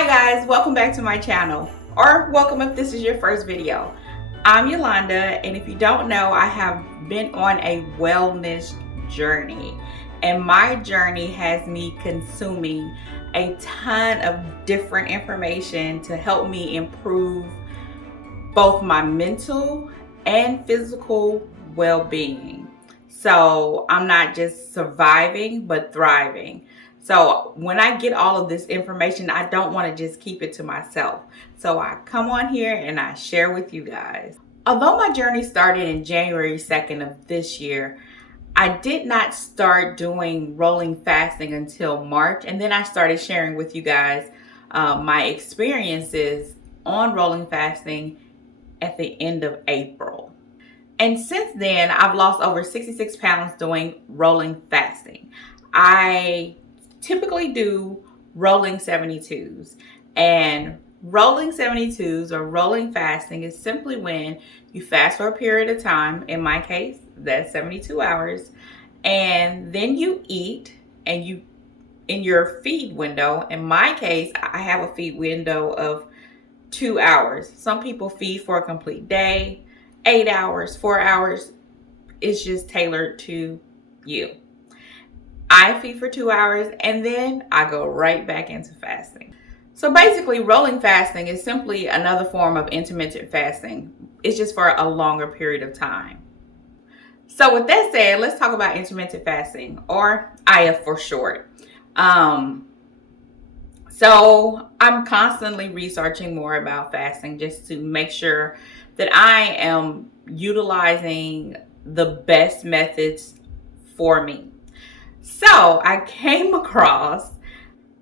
Hi guys, welcome back to my channel, or welcome if this is your first video. I'm Yolanda, and if you don't know, I have been on a wellness journey, and my journey has me consuming a ton of different information to help me improve both my mental and physical well-being. So I'm not just surviving, but thriving. So when I get all of this information, I don't want to just keep it to myself. So I come on here and I share with you guys. Although my journey started in January 2nd of this year, I did not start doing rolling fasting until March. And then I started sharing with you guys my experiences on rolling fasting at the end of April. And since then, I've lost over 66 pounds doing rolling fasting. I typically do rolling 72s. And rolling 72s or rolling fasting is simply when you fast for a period of time. In my case, that's 72 hours. And then you eat, and you, in your feed window, in my case, I have a feed window of 2 hours. Some people feed for a complete day, 8 hours, 4 hours. It's just tailored to you. I feed for 2 hours and then I go right back into fasting. So basically, rolling fasting is simply another form of intermittent fasting. It's just for a longer period of time. So with that said, let's talk about intermittent fasting, or IF for short. So I'm constantly researching more about fasting just to make sure that I am utilizing the best methods for me. So I came across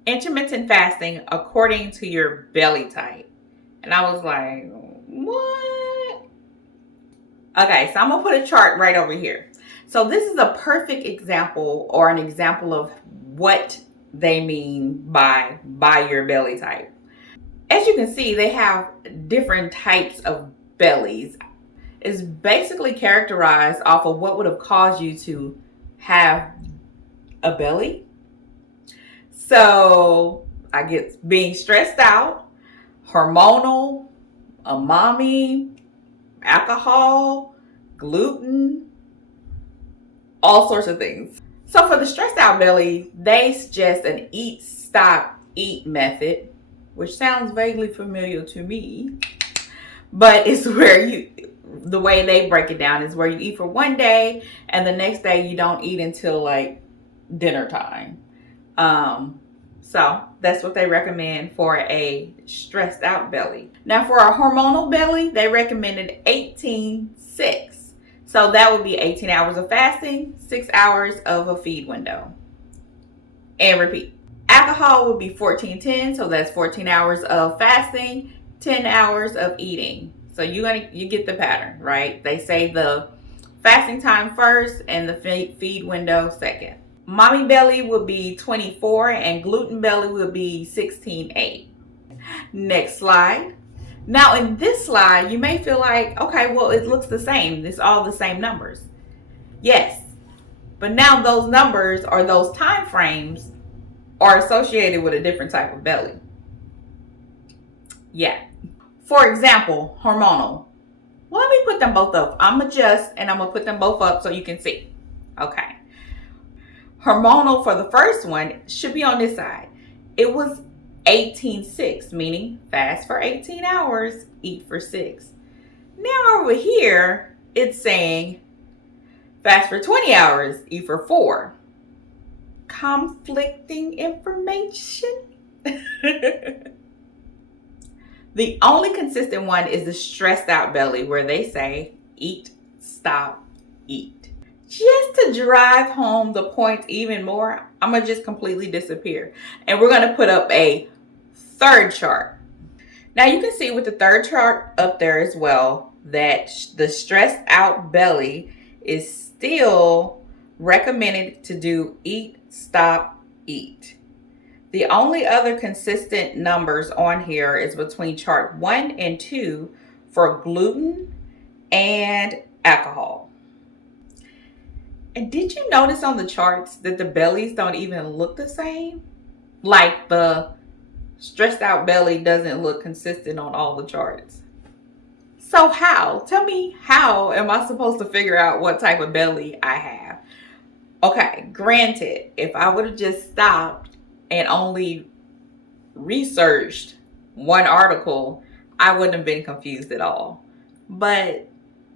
intermittent fasting according to your belly type. And I was like, what? Okay, so I'm going to put a chart right over here. So this is a perfect example, or an example of what they mean by your belly type. As you can see, they have different types of bellies. It's basically characterized off of what would have caused you to have a belly. So I get being stressed out, hormonal, a mommy, alcohol, gluten, all sorts of things. So for the stressed out belly, they suggest an eat, stop, eat method, which sounds vaguely familiar to me, but it's where the way they break it down is where you eat for one day and the next day you don't eat until like dinner time. So that's what they recommend for a stressed out belly. Now for a hormonal belly, they recommended 18-6. So that would be 18 hours of fasting, 6 hours of a feed window. And repeat. Alcohol would be 14-10, so that's 14 hours of fasting, 10 hours of eating. So you get the pattern, right? They say the fasting time first and the feed window second. Mommy belly would be 24 and gluten belly would be 16-8. Next slide. Now in this slide, you may feel like, okay, well, it looks the same. It's all the same numbers. Yes, but now those numbers or those time frames are associated with a different type of belly. Yeah. For example, hormonal. Well, let me put them both up. I'm going to adjust and I'm going to put them both up so you can see. Okay. Hormonal for the first one should be on this side. It was 18-6, meaning fast for 18 hours, eat for 6. Now over here, it's saying fast for 20 hours, eat for 4. Conflicting information. The only consistent one is the stressed out belly, where they say eat, stop, eat. Just to drive home the point even more, I'm going to just completely disappear. And we're going to put up a third chart. Now you can see with the third chart up there as well that the stressed out belly is still recommended to do eat, stop, eat. The only other consistent numbers on here is between chart 1 and 2 for gluten and alcohol. And did you notice on the charts that the bellies don't even look the same? Like the stressed out belly doesn't look consistent on all the charts. So how? Tell me, how am I supposed to figure out what type of belly I have? Okay, granted, if I would have just stopped and only researched one article, I wouldn't have been confused at all. But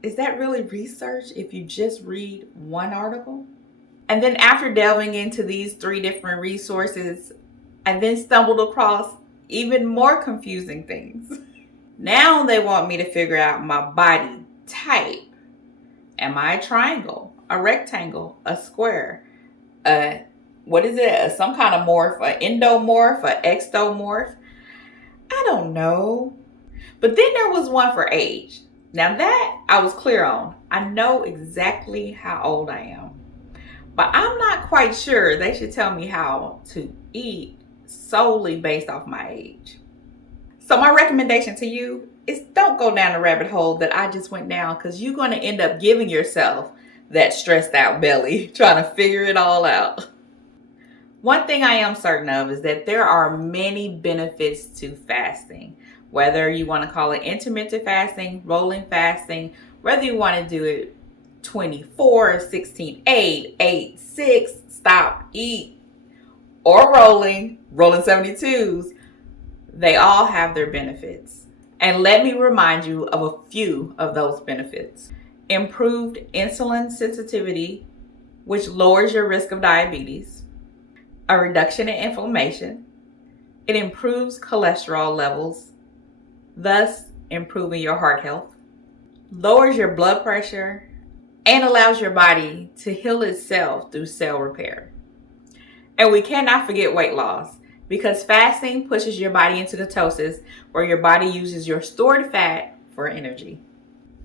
is that really research if you just read one article? And then after delving into these 3 different resources, I then stumbled across even more confusing things. Now they want me to figure out my body type. Am I a triangle, a rectangle, a square, what is it? Some kind of morph, an endomorph, an ectomorph? I don't know. But then there was one for age. Now that I was clear on. I know exactly how old I am. But I'm not quite sure they should tell me how to eat solely based off my age. So my recommendation to you is don't go down the rabbit hole that I just went down, because you're going to end up giving yourself that stressed out belly trying to figure it all out. One thing I am certain of is that there are many benefits to fasting. Whether you want to call it intermittent fasting, rolling fasting, whether you want to do it 24, 16, 8, 8, 6, stop, eat, or rolling 72s, they all have their benefits. And let me remind you of a few of those benefits. Improved insulin sensitivity, which lowers your risk of diabetes. A reduction in inflammation. It improves cholesterol levels, thus improving your heart health. Lowers your blood pressure and allows your body to heal itself through cell repair. And we cannot forget weight loss, because fasting pushes your body into ketosis, where your body uses your stored fat for energy.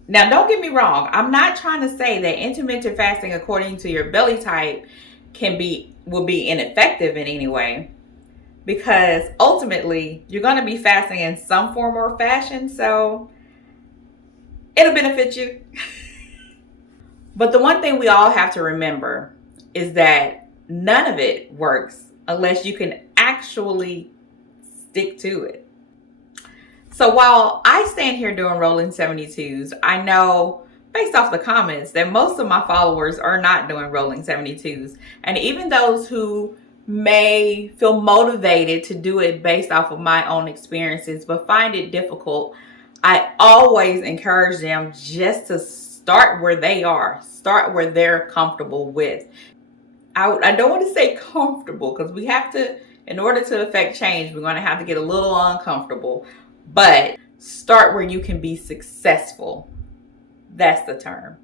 Now, don't get me wrong. I'm not trying to say that intermittent fasting according to your belly type will be ineffective in any way, because ultimately you're going to be fasting in some form or fashion, so it'll benefit you. But the one thing we all have to remember is that none of it works unless you can actually stick to it. So while I stand here doing rolling 72s, I know based off the comments that most of my followers are not doing rolling 72s. And even those who may feel motivated to do it based off of my own experiences but find it difficult, I always encourage them just to start where they are, start where they're comfortable with. I don't want to say comfortable, because we have to, in order to affect change, we're going to have to get a little uncomfortable. But start where you can be successful. That's the term.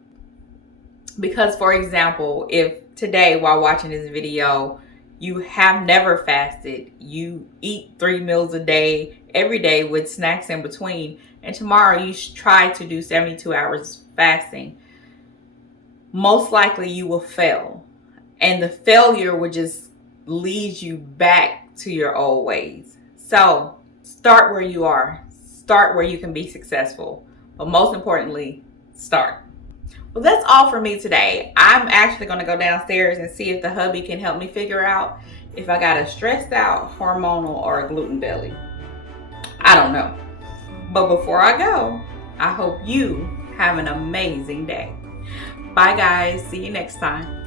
Because, for example, if today while watching this video, you have never fasted, you eat 3 meals a day, every day with snacks in between, and tomorrow you try to do 72 hours fasting, most likely you will fail. And the failure would just lead you back to your old ways. So start where you are. Start where you can be successful. But most importantly, start. Well, that's all for me today. I'm actually going to go downstairs and see if the hubby can help me figure out if I got a stressed out, hormonal, or a gluten belly. I don't know. But before I go, I hope you have an amazing day. Bye guys. See you next time.